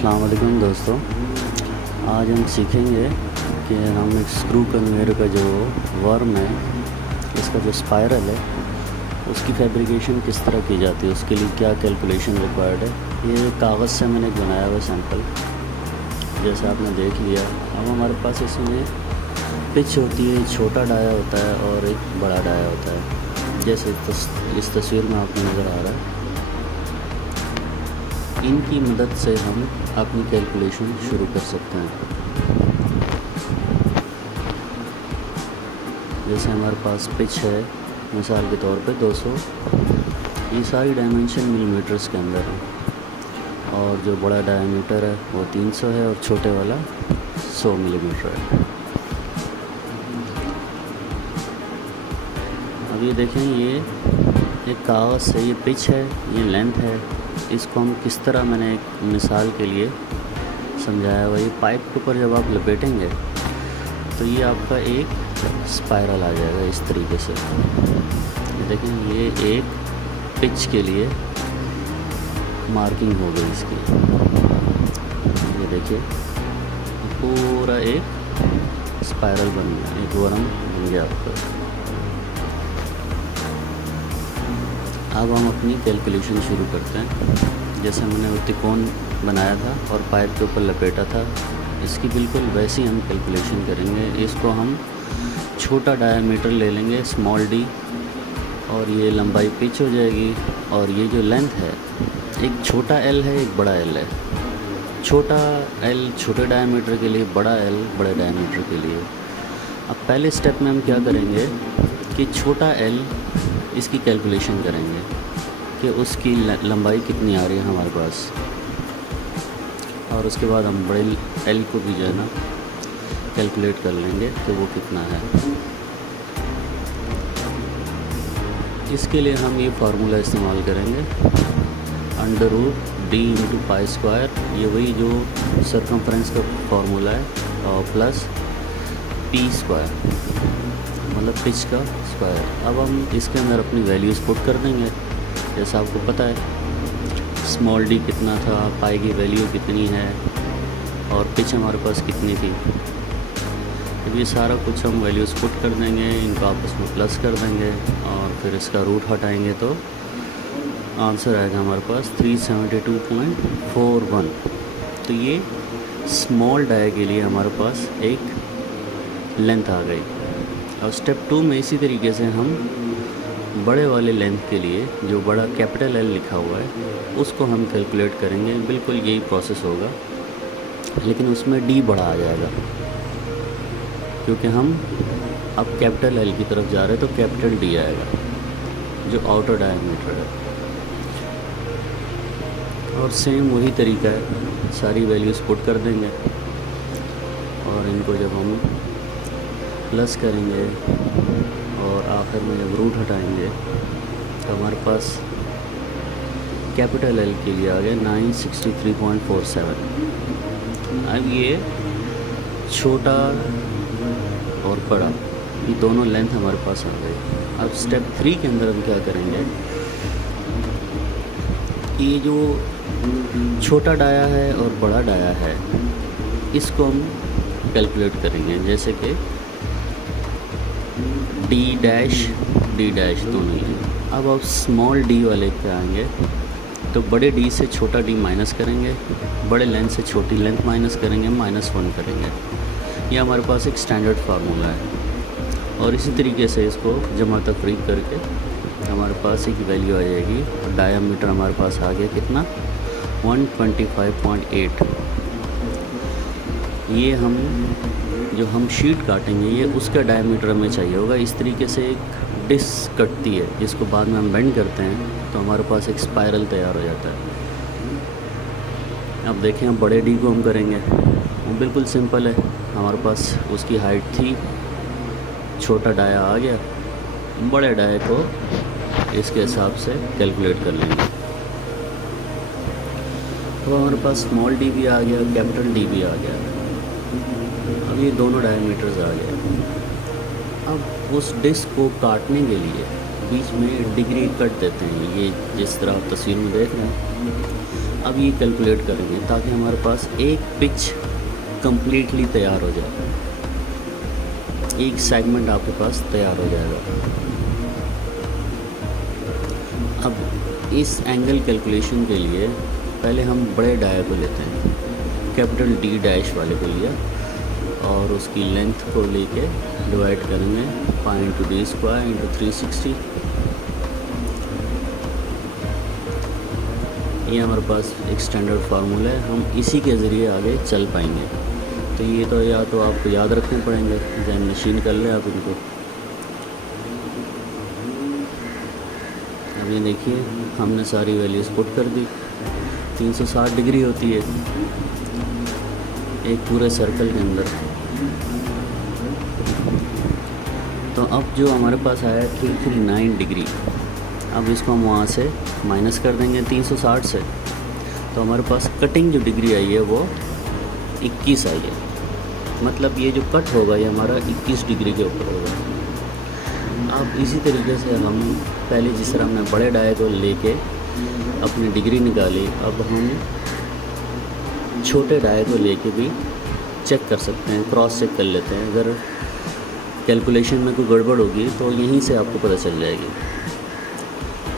अस्सलाम वालेकुम दोस्तों, आज हम सीखेंगे कि हम एक स्क्रू कन्वेयर का जो वर्म है, इसका जो स्पायरल है, उसकी फैब्रिकेशन किस तरह की जाती है, उसके लिए क्या कैलकुलेशन रिक्वायर्ड है। ये कागज़ से मैंने एक बनाया हुआ सैंपल, जैसे आपने देख लिया। अब हमारे पास इसमें पिच होती है, छोटा डाया होता है और एक बड़ा डाया होता है, जैसे इस तस्वीर में आपको नज़र आ रहा है। इनकी मदद से हम अपनी कैलकुलेशन शुरू कर सकते हैं। जैसे हमारे पास पिच है, मिसाल के तौर पे 200, ये सारी डायमेंशन मिलीमीटर्स के अंदर है, और जो बड़ा डायमीटर है वो 300 है और छोटे वाला 100 मिलीमीटर है। अब ये देखें, ये एक कागज़ है, ये पिच है, ये लेंथ है। इसको हम किस तरह, मैंने एक मिसाल के लिए समझाया हुआ। ये पाइप के ऊपर जब आप लपेटेंगे तो ये आपका एक स्पाइरल आ जाएगा इस तरीके से। ये देखें, ये एक पिच के लिए मार्किंग हो गई इसकी। ये देखिए, पूरा एक स्पाइरल बन गया, एक वर्म बन गया आपका। अब हम अपनी कैलकुलेशन शुरू करते हैं। जैसे मैंने वो त्रिकोण बनाया था और पाइप के ऊपर लपेटा था, इसकी बिल्कुल वैसी हम कैलकुलेशन करेंगे। इसको हम छोटा डायामीटर ले लेंगे, स्मॉल डी, और ये लंबाई पिच हो जाएगी। और ये जो लेंथ है, एक छोटा एल है, एक बड़ा एल है। छोटा एल छोटे डायामीटर के लिए, बड़ा एल बड़े डायामीटर के लिए। अब पहले स्टेप में हम क्या करेंगे कि छोटा एल, इसकी कैलकुलेशन करेंगे कि उसकी लंबाई कितनी आ रही है हमारे पास, और उसके बाद हम बड़े एल को भी जो है ना कैलकुलेट कर लेंगे कि वो कितना है। इसके लिए हम ये फार्मूला इस्तेमाल करेंगे, √d/π²। ये वही जो सर्कमफ्रेंस का फार्मूला है, और प्लस p², मतलब पिच का स्क्वायर। अब हम इसके अंदर अपनी वैल्यूज़ पुट कर देंगे। जैसा आपको पता है स्मॉल डी कितना था, पाई की वैल्यू कितनी है, और पिच हमारे पास कितनी थी। तो ये सारा कुछ हम वैल्यूज़ पुट कर देंगे, इनको आपस में प्लस कर देंगे, और फिर इसका रूट हटाएंगे तो आंसर आएगा हमारे पास 372.41। तो ये स्मॉल डाई के लिए हमारे पास एक लेंथ आ गई। और स्टेप 2 में इसी तरीके से हम बड़े वाले लेंथ के लिए, जो बड़ा कैपिटल एल लिखा हुआ है, उसको हम कैलकुलेट करेंगे। बिल्कुल यही प्रोसेस होगा, लेकिन उसमें डी बड़ा आ जाएगा, क्योंकि हम अब कैपिटल एल की तरफ जा रहे हैं, तो कैपिटल डी आएगा जो आउटर डायमीटर है। और सेम वही तरीका है, सारी वैल्यूज़ पुट कर देंगे, और इनको जब हम प्लस करेंगे और आखिर में जब रूट हटाएंगे तो हमारे पास कैपिटल एल के लिए आ गया 963.47। अब ये छोटा और बड़ा, ये दोनों लेंथ हमारे पास आ गए। अब स्टेप 3 के अंदर हम क्या करेंगे, ये जो छोटा डाया है और बड़ा डाया है, इसको हम कैलकुलेट करेंगे। जैसे कि D' दोनों ही। अब आप स्मॉल डी वाले पे आएंगे तो बड़े डी से छोटा डी माइनस करेंगे, बड़े लेंथ से छोटी लेंथ माइनस करेंगे, -1 करेंगे। ये हमारे पास एक स्टैंडर्ड फार्मूला है, और इसी तरीके से इसको जमा तफरीक करके हमारे पास एक वैल्यू आ जाएगी। और डायामीटर हमारे पास आ गया कितना, 125.8। ये जो हम शीट काटेंगे, ये उसका डायमीटर हमें चाहिए होगा। इस तरीके से एक डिस्क कटती है, जिसको बाद में हम बेंड करते हैं तो हमारे पास एक स्पाइरल तैयार हो जाता है। अब देखें, हम बड़े डी को हम करेंगे, वो बिल्कुल सिंपल है। हमारे पास उसकी हाइट थी, छोटा डाया आ गया, बड़े डाये को इसके हिसाब से कैलकुलेट कर लेंगे। तो हमारे पास स्मॉल डी भी आ गया, कैपिटल डी भी आ गया। अब ये दोनों डायमीटर्स आ गए। अब उस डिस्क को काटने के लिए बीच में डिग्री कट देते हैं, ये जिस तरह आप तस्वीर में देख रहे हैं। अब ये कैलकुलेट करेंगे ताकि हमारे पास एक पिच कंप्लीटली तैयार हो जाए, एक सेगमेंट आपके पास तैयार हो जाएगा। अब इस एंगल कैलकुलेशन के लिए पहले हम बड़े डाया को लेते हैं, कैपिटल D डैश वाले को लिया और उसकी लेंथ को लेके डिवाइड करेंगे pi into D square into 360। ये हमारे पास एक स्टैंडर्ड फार्मूला है, हम इसी के ज़रिए आगे चल पाएंगे। तो ये तो या तो आपको याद रखने पड़ेंगे, जैन मशीन कर लें आप इनको। अब ये देखिए हमने सारी वैल्यूज़ पुट कर दी। 360 डिग्री होती है एक पूरे सर्कल के अंदर। तो अब जो हमारे पास आया 339 डिग्री, अब इसको हम वहाँ से माइनस कर देंगे 360 से, तो हमारे पास कटिंग जो डिग्री आई है वो 21 आई है। मतलब ये जो कट होगा ये हमारा 21 डिग्री के ऊपर होगा। अब इसी तरीके से हम पहले जिस तरह हमने बड़े डाया को लेके अपनी डिग्री निकाली, अब हम छोटे डाया को लेके भी चेक कर सकते हैं, क्रॉस चेक कर लेते हैं। अगर कैलकुलेशन में कोई गड़बड़ होगी तो यहीं से आपको पता चल जाएगी।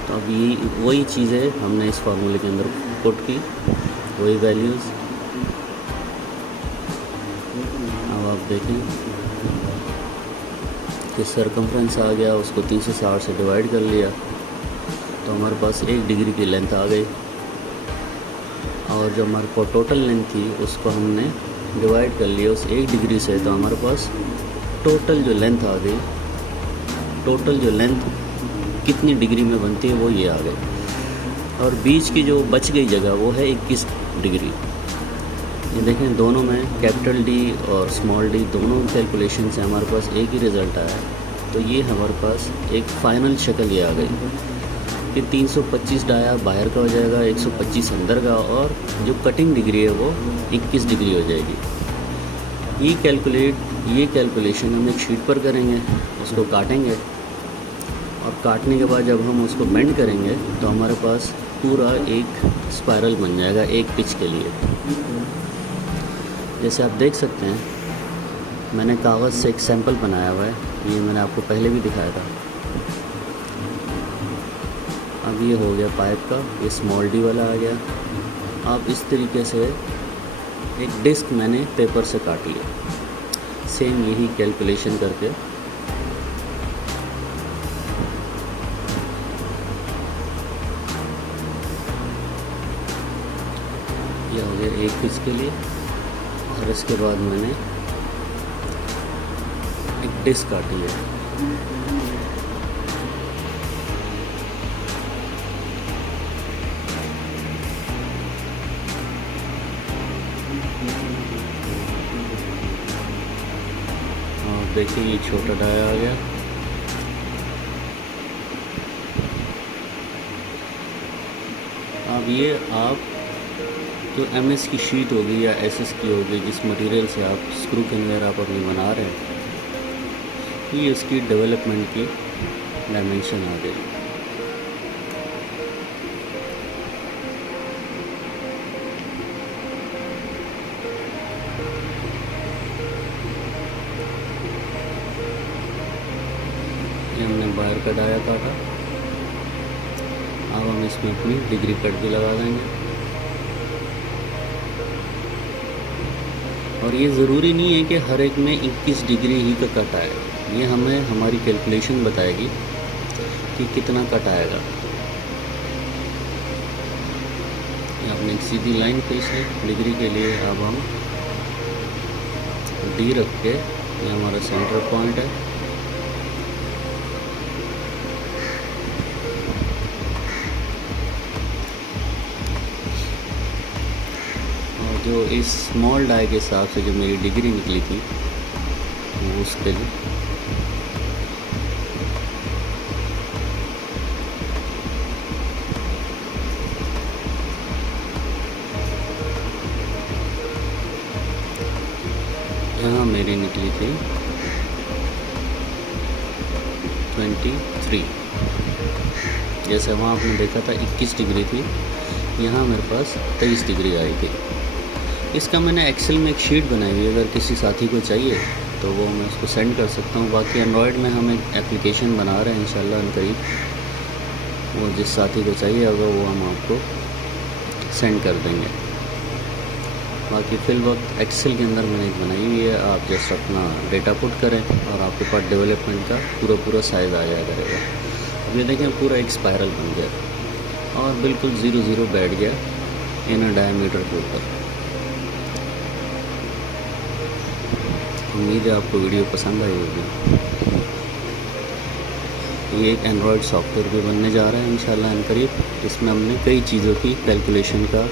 तो अब ये वही चीज़ें हमने इस फार्मूले के अंदर पुट की, वही वैल्यूज़। अब आप देखें कि सरकमफ्रेंस आ गया, उसको 360 से डिवाइड कर लिया तो हमारे पास 1 डिग्री की लेंथ आ गई। और जो हमारे को टोटल लेंथ थी उसको हमने डिवाइड कर लिया उस 1 डिग्री से, तो हमारे पास टोटल जो लेंथ आ गई। टोटल जो लेंथ कितनी डिग्री में बनती है वो ये आ गई। और बीच की जो बच गई जगह वो है 21 डिग्री। ये देखें दोनों में कैपिटल D और स्मॉल d दोनों कैलकुलेशन से हमारे पास एक ही रिज़ल्ट आया। तो ये हमारे पास एक फ़ाइनल शक्ल ये आ गई कि 325 डाया बाहर का हो जाएगा, 125 अंदर का, और जो कटिंग डिग्री है वो 21 डिग्री हो जाएगी। ये कैलकुलेशन हम एक शीट पर करेंगे, उसको काटेंगे और काटने के बाद जब हम उसको बेंड करेंगे तो हमारे पास पूरा एक स्पाइरल बन जाएगा एक पिच के लिए। जैसे आप देख सकते हैं मैंने कागज़ से एक सैंपल बनाया हुआ है, ये मैंने आपको पहले भी दिखाया था। अब ये हो गया पाइप का, ये स्मॉल d वाला आ गया। अब इस तरीके से एक डिस्क मैंने पेपर से काटी है, सेम यही कैलकुलेशन करके। ये हो गया एक पिच के लिए। और इसके बाद मैंने एक डिस्क काटी है। और देखिए ये छोटा डाया आ गया। अब ये आप जो MS की शीट होगी या SS की होगी, जिस मटेरियल से आप स्क्रू कैंगर आप अपनी बना रहे हैं, ये उसकी डेवलपमेंट की डायमेंशन आ गई। ये हमने बाहर का डाया काटा। अब हम इसमें अपनी डिग्री कट भी लगा देंगे। और ये ज़रूरी नहीं है कि हर एक में 21 डिग्री ही का कट आए, ये हमें हमारी कैलकुलेशन बताएगी कि कितना कट आएगा। आपने एक सीधी लाइन खींच ली डिग्री के लिए। अब हम D रख के, ये हमारा सेंटर पॉइंट है। जो इस स्मॉल डाई के हिसाब से जो मेरी डिग्री निकली थी वो उसके लिए यहाँ मेरी निकली थी 23। जैसे वहाँ आपने देखा था 21 डिग्री थी, यहाँ मेरे पास 23 डिग्री आई थी। इसका मैंने एक्सेल में एक शीट बनाई हुई है, अगर किसी साथी को चाहिए तो वो मैं उसको सेंड कर सकता हूँ। बाकी एंड्रॉयड में हम एक एप्लीकेशन बना रहे हैं इंशाल्लाह अनकरीब, वो जिस साथी को चाहिए होगा वो हम आपको सेंड कर देंगे। बाकी फ़िल वक्त एक्सेल के अंदर मैंने एक बनाई हुई है, आप जस्ट अपना डेटा पुट करें और आपके पास डेवलपमेंट का पूरा साइज़ आ जाया करेगा। अब ये देखें पूरा एक स्पायरल बन गया और बिल्कुल 0 बैठ गया इनर डायमीटर के ऊपर। उम्मीद है आपको वीडियो पसंद आई होगी। ये एक एंड्रॉयड सॉफ्टवेयर भी बनने जा रहा है इंशाल्लाह अनकरीब। इसमें हमने कई चीज़ों की कैलकुलेशन का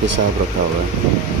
हिसाब रखा हुआ है।